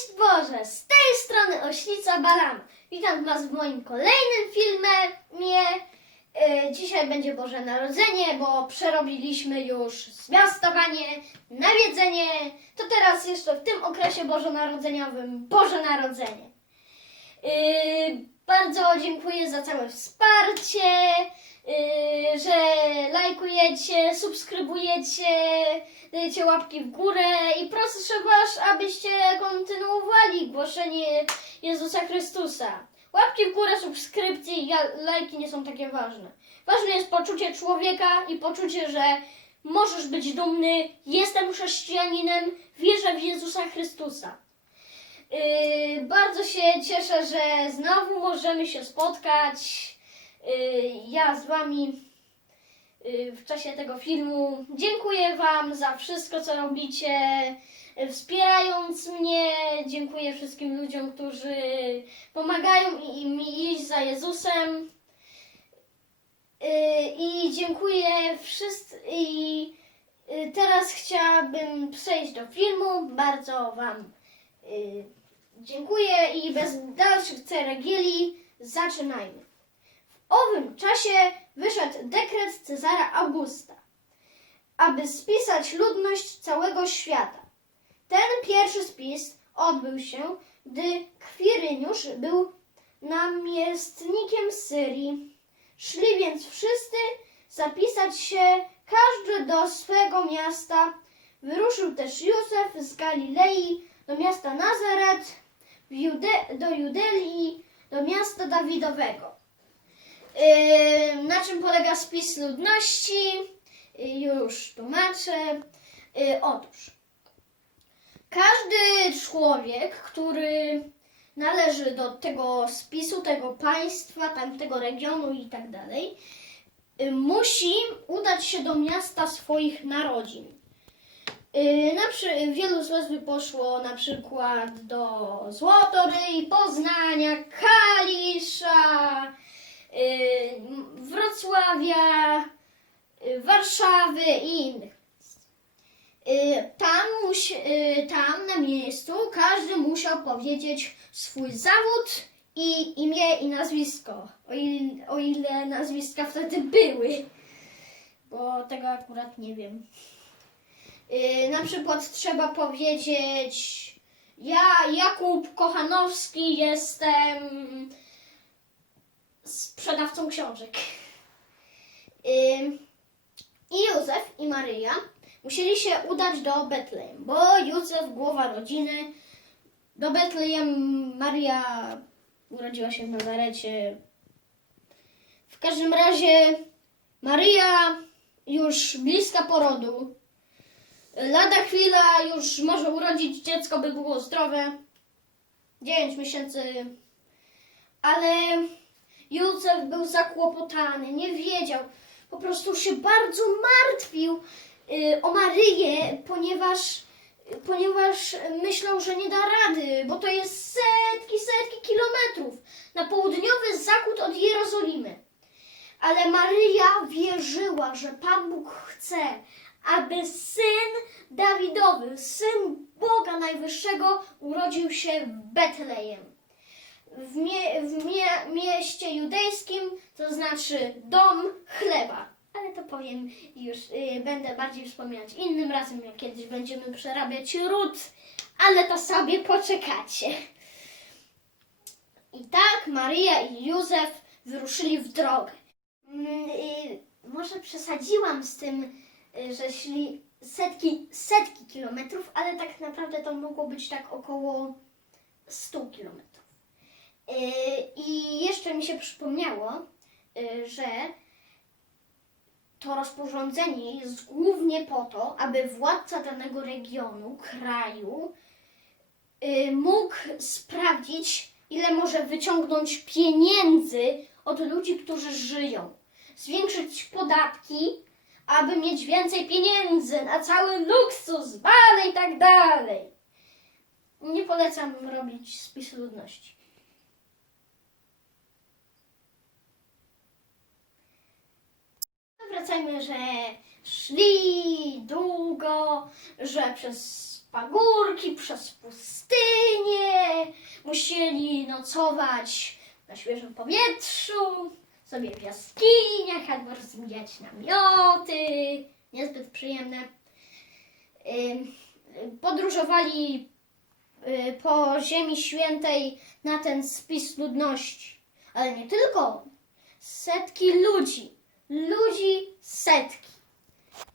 Szczęść Boże! Z tej strony Oślica Baran. Witam Was w moim kolejnym filmie. E, Dzisiaj będzie Boże Narodzenie, bo przerobiliśmy już zwiastowanie, nawiedzenie. To teraz jeszcze w tym okresie bożonarodzeniowym Boże Narodzenie. E, Bardzo dziękuję za całe wsparcie, że lajkujecie, subskrybujecie, dajecie łapki w górę i proszę Was, abyście kontynuowali głoszenie Jezusa Chrystusa. Łapki w górę, subskrypcje i lajki nie są takie ważne. Ważne jest poczucie człowieka i poczucie, że możesz być dumny, jestem chrześcijaninem, wierzę w Jezusa Chrystusa. Yy, bardzo się cieszę, że znowu możemy się spotkać. Yy, ja z Wami yy, w czasie tego filmu. Dziękuję Wam za wszystko, co robicie, wspierając mnie. Dziękuję wszystkim ludziom, którzy pomagają i- mi iść za Jezusem. Yy, I dziękuję wszystkim. I teraz chciałabym przejść do filmu. Bardzo Wam dziękuję i bez dalszych ceregieli zaczynajmy. Owym czasie wyszedł dekret Cezara Augusta, aby spisać ludność całego świata. Ten pierwszy spis odbył się, gdy Kwiryniusz był namiestnikiem Syrii. Szli więc wszyscy zapisać się, każdy do swego miasta. Wyruszył też Józef z Galilei do miasta Nazaret, Jude- do Judei, do miasta Dawidowego. Yy, na czym polega spis ludności? Yy, już tłumaczę. Yy, otóż, każdy człowiek, który należy do tego spisu, tego państwa, tamtego regionu i tak dalej, musi udać się do miasta swoich narodzin. Na wielu z Was by poszło na przykład do Złotoryi, Poznania, Kalisza, Wrocławia, yy, Warszawy i innych. Yy, Tam, tam na miejscu każdy musiał powiedzieć swój zawód i imię i nazwisko, o ile, o ile nazwiska wtedy były, bo tego akurat nie wiem. Na przykład trzeba powiedzieć ja, Jakub Kochanowski, jestem sprzedawcą książek. I Józef i Maryja musieli się udać do Betlejem, bo Józef, głowa rodziny, do Betlejem Maria urodziła się w Nazarecie. W każdym razie Maryja już bliska porodu. Lada chwila już może urodzić dziecko, by było zdrowe. 9 miesięcy. Ale Józef był zakłopotany, nie wiedział. Po prostu się bardzo martwił y, o Maryję, ponieważ, ponieważ myślał, że nie da rady, bo to jest setki, setki kilometrów na południowy zachód od Jerozolimy. Ale Maryja wierzyła, że Pan Bóg chce, aby syn Dawidowy, syn Boga Najwyższego, urodził się w Betlejem. W, mie- w mie- mieście judejskim, to znaczy dom chleba. Ale to powiem już, y, będę bardziej wspominać innym razem, jak kiedyś będziemy przerabiać ród, ale to sobie poczekacie. I tak Maryja i Józef wyruszyli w drogę. Mm, y, może przesadziłam z tym, y, że szli setki, setki kilometrów, ale tak naprawdę to mogło być tak około 100 kilometrów. Y, I jeszcze mi się przypomniało, y, że to rozporządzenie jest głównie po to, aby władca danego regionu, kraju, y, mógł sprawdzić, ile może wyciągnąć pieniędzy od ludzi, którzy żyją. Zwiększyć podatki, aby mieć więcej pieniędzy na cały luksus, bale i tak dalej. Nie polecam robić spisu ludności. Wracajmy, że szli długo, że przez pagórki, przez pustynię, musieli nocować na świeżym powietrzu, sobie w jaskiniach albo rozbijać namioty, niezbyt przyjemne. Podróżowali y, po Ziemi Świętej na ten spis ludności, ale nie tylko. Setki ludzi, ludzi setki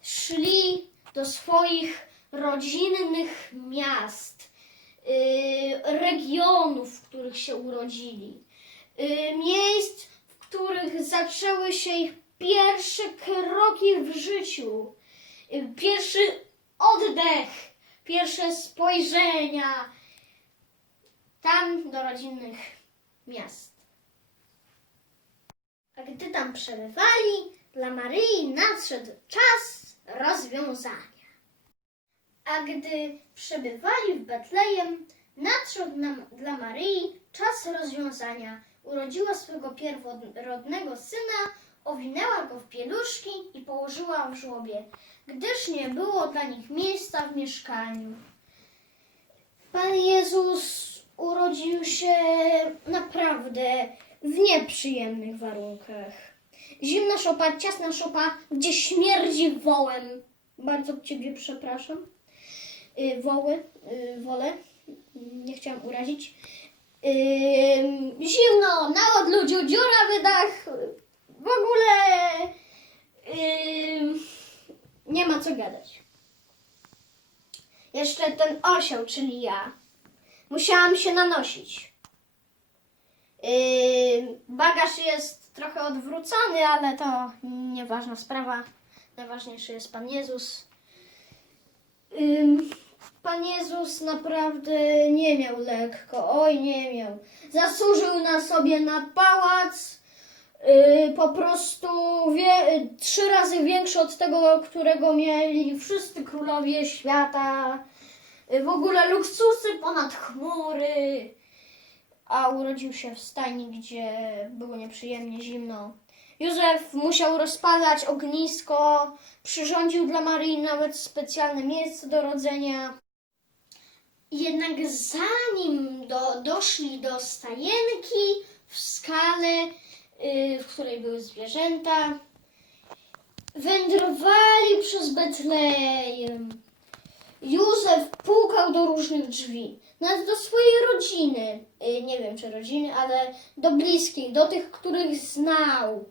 szli do swoich rodzinnych miast, y, regionów, w których się urodzili, y, miejsc, w których zaczęły się ich pierwsze kroki w życiu, y, pierwszy oddech, pierwsze spojrzenia. Tam do rodzinnych miast. A gdy tam przebywali, dla Maryi nadszedł czas rozwiązania. A gdy przebywali w Betlejem, nadszedł nam, dla Maryi czas rozwiązania. Urodziła swego pierworodnego syna, owinęła go w pieluszki i położyła w żłobie, gdyż nie było dla nich miejsca w mieszkaniu. Pan Jezus urodził się naprawdę w nieprzyjemnych warunkach. Zimna szopa, ciasna szopa, gdzie śmierdzi wołem. Bardzo Ciebie przepraszam. Y, woły, y, wolę. Nie chciałam urazić. Ym, zimno, na odludziu, dziura w dach. W ogóle ym, nie ma co gadać. Jeszcze ten osioł, czyli ja. Musiałam się nanosić. Yy, bagaż jest trochę odwrócony, ale to nieważna sprawa. Najważniejszy jest Pan Jezus. Pan Jezus naprawdę nie miał lekko. Oj, nie miał. Zasłużył na sobie na pałac. Yy, po prostu wie, trzy razy większy od tego, którego mieli wszyscy królowie świata. Yy, w ogóle luksusy ponad chmury a urodził się w stajni, gdzie było nieprzyjemnie zimno. Józef musiał rozpalać ognisko, przyrządził dla Maryi nawet specjalne miejsce do rodzenia. Jednak zanim do, doszli do stajenki w skale, yy, w której były zwierzęta, wędrowali przez Betlejem. Józef pukał do różnych drzwi, nawet do swojej rodziny, y, nie wiem czy rodziny, ale do bliskich, do tych, których znał,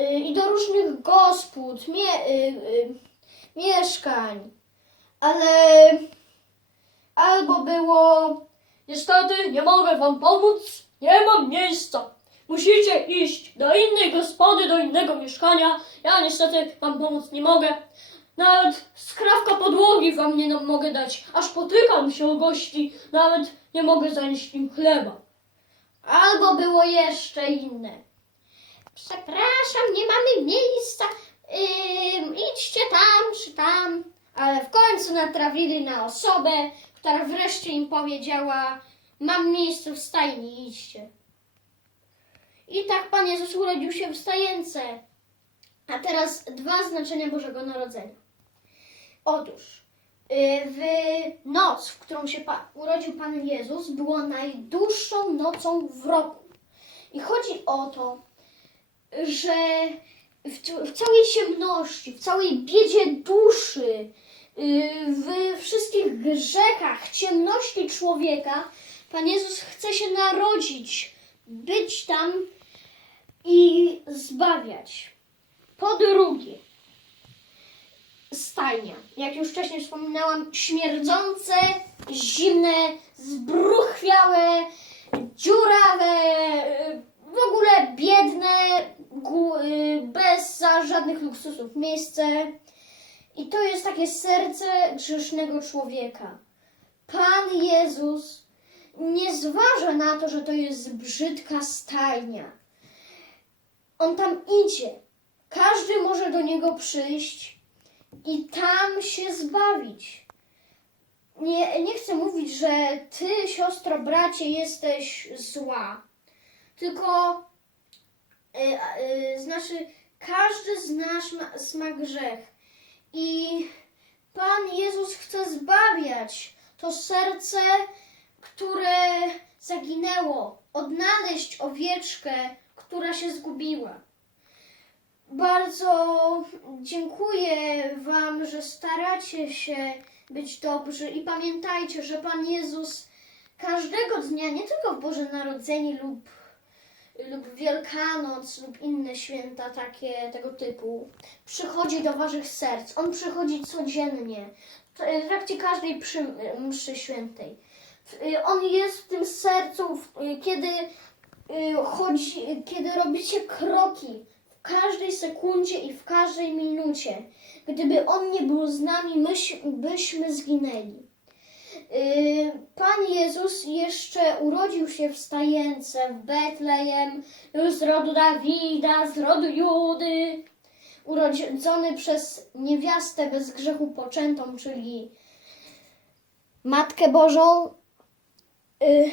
y, i do różnych gospod, mie, y, mieszkań, ale albo było Niestety nie mogę wam pomóc, nie mam miejsca. Musicie iść do innej gospody, do innego mieszkania. Ja niestety wam pomóc nie mogę. Nawet skrawka podłogi wam nie mogę dać, aż potykam się o gości, nawet nie mogę zanieść im chleba. Albo było jeszcze inne. Przepraszam, nie mamy miejsca. Ym, idźcie tam czy tam. Ale w końcu natrafili na osobę, która wreszcie im powiedziała: Mam miejsce w stajni, idźcie. I tak Pan Jezus urodził się w stajence. A teraz dwa znaczenia Bożego Narodzenia. Otóż y, w noc, w którą się urodził Pan Jezus, było najdłuższą nocą w roku. I chodzi o to, że w całej ciemności, w całej biedzie duszy, y, w wszystkich grzechach, ciemności człowieka, Pan Jezus chce się narodzić, być tam i zbawiać. Po drugie, stajnia. Jak już wcześniej wspominałam, śmierdzące, zimne, zbruchwiałe, dziurawe, y, w ogóle biedne, y, bez żadnych luksusów miejsce. I to jest takie serce grzesznego człowieka. Pan Jezus nie zważa na to, że to jest brzydka stajnia. On tam idzie. Każdy może do niego przyjść i tam się zbawić. Nie, nie chcę mówić, że ty, siostro, bracie, jesteś zła. Tylko, y, y, znaczy, każdy z nas ma, ma grzech. I Pan Jezus chce zbawiać to serce, które zaginęło, odnaleźć owieczkę, która się zgubiła. Bardzo dziękuję Wam, że staracie się być dobrzy i pamiętajcie, że Pan Jezus każdego dnia, nie tylko w Boże Narodzenie lub, lub Wielkanoc lub inne święta takie tego typu, przychodzi do Waszych serc. On przychodzi codziennie, w w trakcie każdej przy, mszy świętej. W- On jest w tym sercu, kiedy chodzi, kiedy robicie kroki każdej sekundzie i w każdej minucie. Gdyby On nie był z nami, myś, byśmy zginęli. Y, Pan Jezus jeszcze urodził się w stajence w Betlejem, z rodu Dawida, z rodu Judy, urodzony przez niewiastę bez grzechu poczętą, czyli Matkę Bożą, y,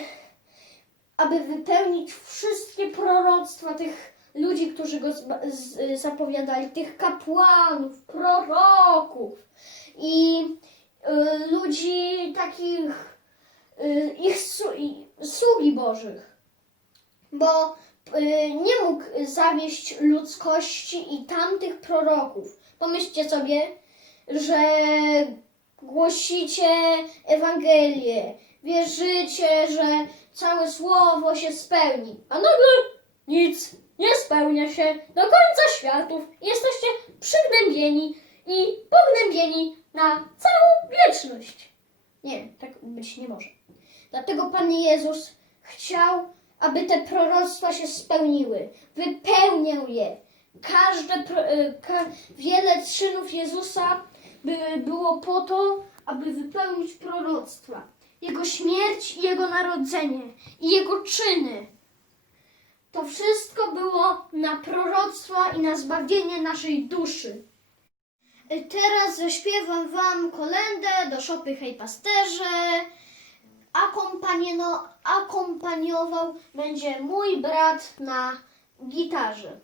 aby wypełnić wszystkie proroctwa tych ludzi, którzy go z- zapowiadali, tych kapłanów, proroków i y, ludzi takich, y, ich su- sługi Bożych. Bo y, nie mógł zawieść ludzkości i tamtych proroków. Pomyślcie sobie, że głosicie Ewangelię, wierzycie, że całe słowo się spełni. A nagle nic nie spełnia się do końca światów. Jesteście przygnębieni i pognębieni na całą wieczność. Nie, tak być nie może. Dlatego Pan Jezus chciał, aby te proroctwa się spełniły. Wypełniał je. Każde, y, ka, wiele czynów Jezusa by, było po to, aby wypełnić proroctwa. Jego śmierć i Jego narodzenie i Jego czyny. To wszystko było na proroctwa i na zbawienie naszej duszy. Y, Teraz zaśpiewam Wam kolendę do szopy Hej Pasterze. Akompaniował będzie mój brat na gitarze.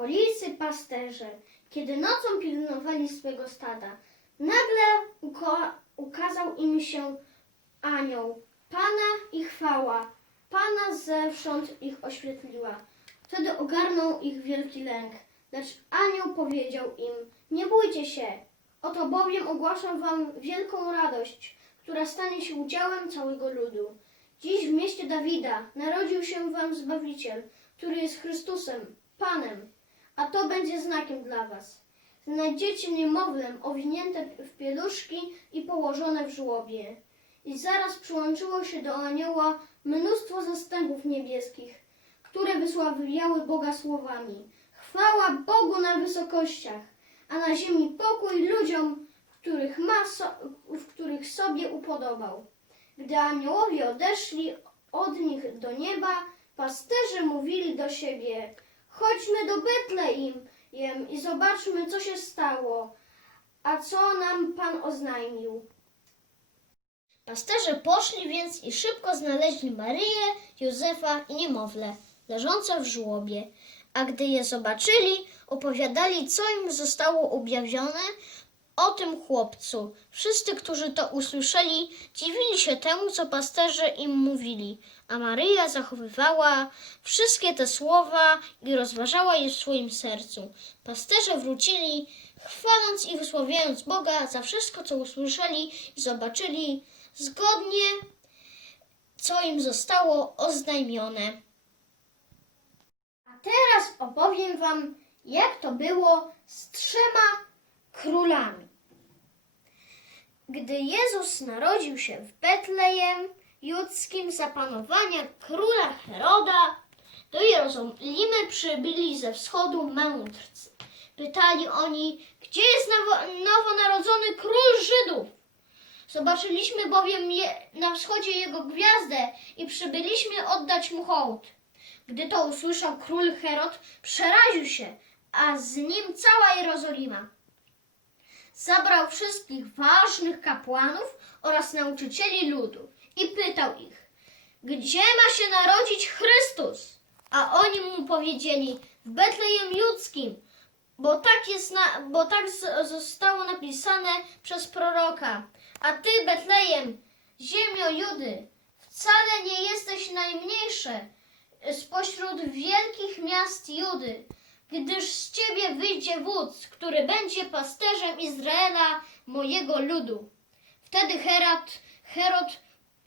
Okolicy pasterze, kiedy nocą pilnowali swego stada. Nagle ukazał im się anioł, Pana i chwała, Pana zewsząd ich oświetliła. Wtedy ogarnął ich wielki lęk, lecz anioł powiedział im, nie bójcie się, oto bowiem ogłaszam wam wielką radość, która stanie się udziałem całego ludu. Dziś w mieście Dawida narodził się wam Zbawiciel, który jest Chrystusem, Panem, będzie znakiem dla was. Znajdziecie niemowlę owinięte w pieluszki i położone w żłobie. I zaraz przyłączyło się do anioła mnóstwo zastępów niebieskich, które wysławiały Boga słowami. Chwała Bogu na wysokościach, a na ziemi pokój ludziom, których, ma so, w których sobie upodobał. Gdy aniołowie odeszli od nich do nieba, pasterze mówili do siebie: Chodźmy do Betleim i zobaczmy, co się stało, a co nam Pan oznajmił. Pasterze poszli więc i szybko znaleźli Maryję, Józefa i niemowlę, leżące w żłobie. A gdy je zobaczyli, opowiadali, co im zostało objawione o tym chłopcu. Wszyscy, którzy to usłyszeli, dziwili się temu, co pasterze im mówili. A Maryja zachowywała wszystkie te słowa i rozważała je w swoim sercu. Pasterze wrócili, chwaląc i wysławiając Boga za wszystko, co usłyszeli i zobaczyli, zgodnie, co im zostało oznajmione. A teraz opowiem Wam, jak to było z trzema królami. Gdy Jezus narodził się w Betlejem judzkim za panowania króla Heroda, do Jerozolimy przybyli ze wschodu mędrcy. Pytali oni, gdzie jest nowo, nowonarodzony król Żydów? Zobaczyliśmy bowiem je, na wschodzie jego gwiazdę i przybyliśmy oddać mu hołd. Gdy to usłyszał król Herod, przeraził się, a z nim cała Jerozolima. Zabrał wszystkich ważnych kapłanów oraz nauczycieli ludu i pytał ich, gdzie ma się narodzić Chrystus? A oni mu powiedzieli, w Betlejem Judzkim, bo tak, jest na, bo tak zostało napisane przez proroka. A ty, Betlejem, ziemio Judy, wcale nie jesteś najmniejsze spośród wielkich miast Judy, gdyż z ciebie wyjdzie wódz, który będzie pasterzem Izraela, mojego ludu. Wtedy Herod, Herod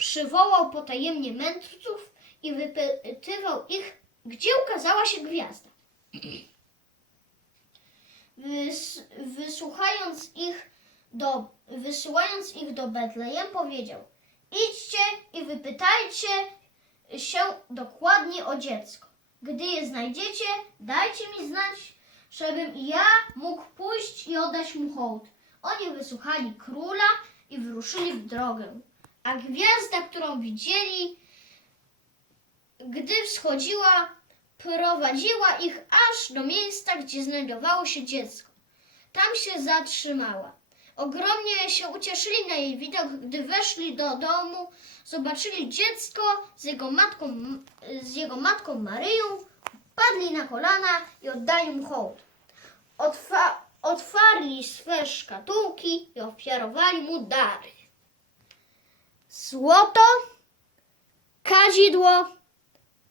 przywołał potajemnie mędrców i wypytywał ich, gdzie ukazała się gwiazda. Wys, wysłuchając ich do, wysyłając ich do Betlejem, powiedział: Idźcie i wypytajcie się dokładnie o dziecko. Gdy je znajdziecie, dajcie mi znać, żebym ja mógł pójść i oddać mu hołd. Oni wysłuchali króla i wyruszyli w drogę. A gwiazda, którą widzieli, gdy wschodziła, prowadziła ich aż do miejsca, gdzie znajdowało się dziecko. Tam się zatrzymała. Ogromnie się ucieszyli na jej widok, gdy weszli do domu, zobaczyli dziecko z jego matką, z jego matką Maryją, padli na kolana i oddali mu hołd. Otwa, otwarli swe szkatułki i ofiarowali mu dary. Złoto, kadzidło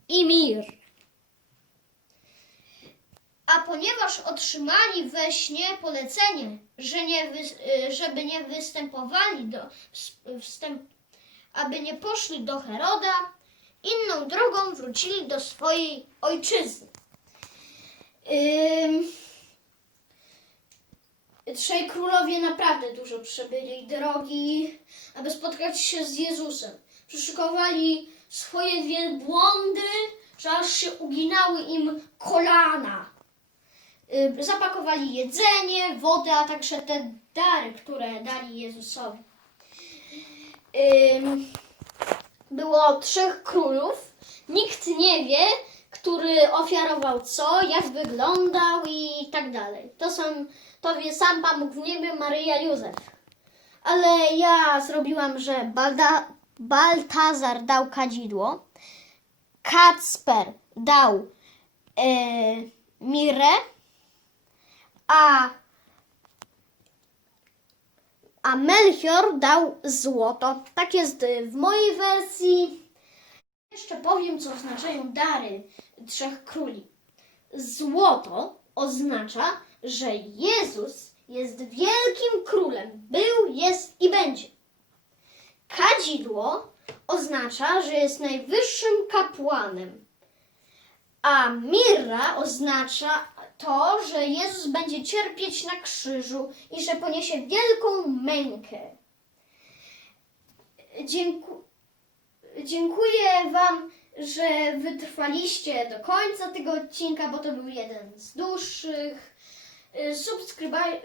i mir. A ponieważ otrzymali we śnie polecenie, że nie wy, y, żeby nie występowali do wstęp, aby nie poszli do Heroda, inną drogą wrócili do swojej ojczyzny. Ym, Trzej królowie naprawdę dużo przebyli drogi, aby spotkać się z Jezusem. Przyszykowali swoje wielbłądy, że aż się uginały im kolana. Zapakowali jedzenie, wodę, a także te dary, które dali Jezusowi. Było trzech królów. Nikt nie wie, który ofiarował co, jak wyglądał i tak dalej. To, są, to wie sam Pan Bóg w niebie, Maryja Józef. Ale ja zrobiłam, że Balda, Baltazar dał kadzidło, Kacper dał e, mirę, a, a Melchior dał złoto. Tak jest w mojej wersji. Jeszcze powiem, co oznaczają dary trzech króli. Złoto oznacza, że Jezus jest wielkim królem. Był, jest i będzie. Kadzidło oznacza, że jest najwyższym kapłanem. A mirra oznacza to, że Jezus będzie cierpieć na krzyżu i że poniesie wielką mękę. Dzięku- dziękuję Wam, że wytrwaliście do końca tego odcinka, bo to był jeden z dłuższych. Y,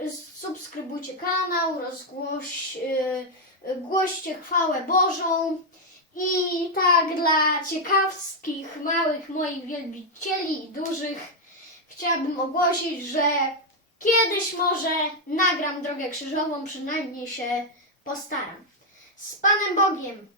y, subskrybujcie kanał, rozgłoś, y, głoście chwałę Bożą. I tak dla ciekawskich, małych moich wielbicieli i dużych chciałabym ogłosić, że kiedyś może nagram drogę krzyżową, przynajmniej się postaram. z Panem Bogiem.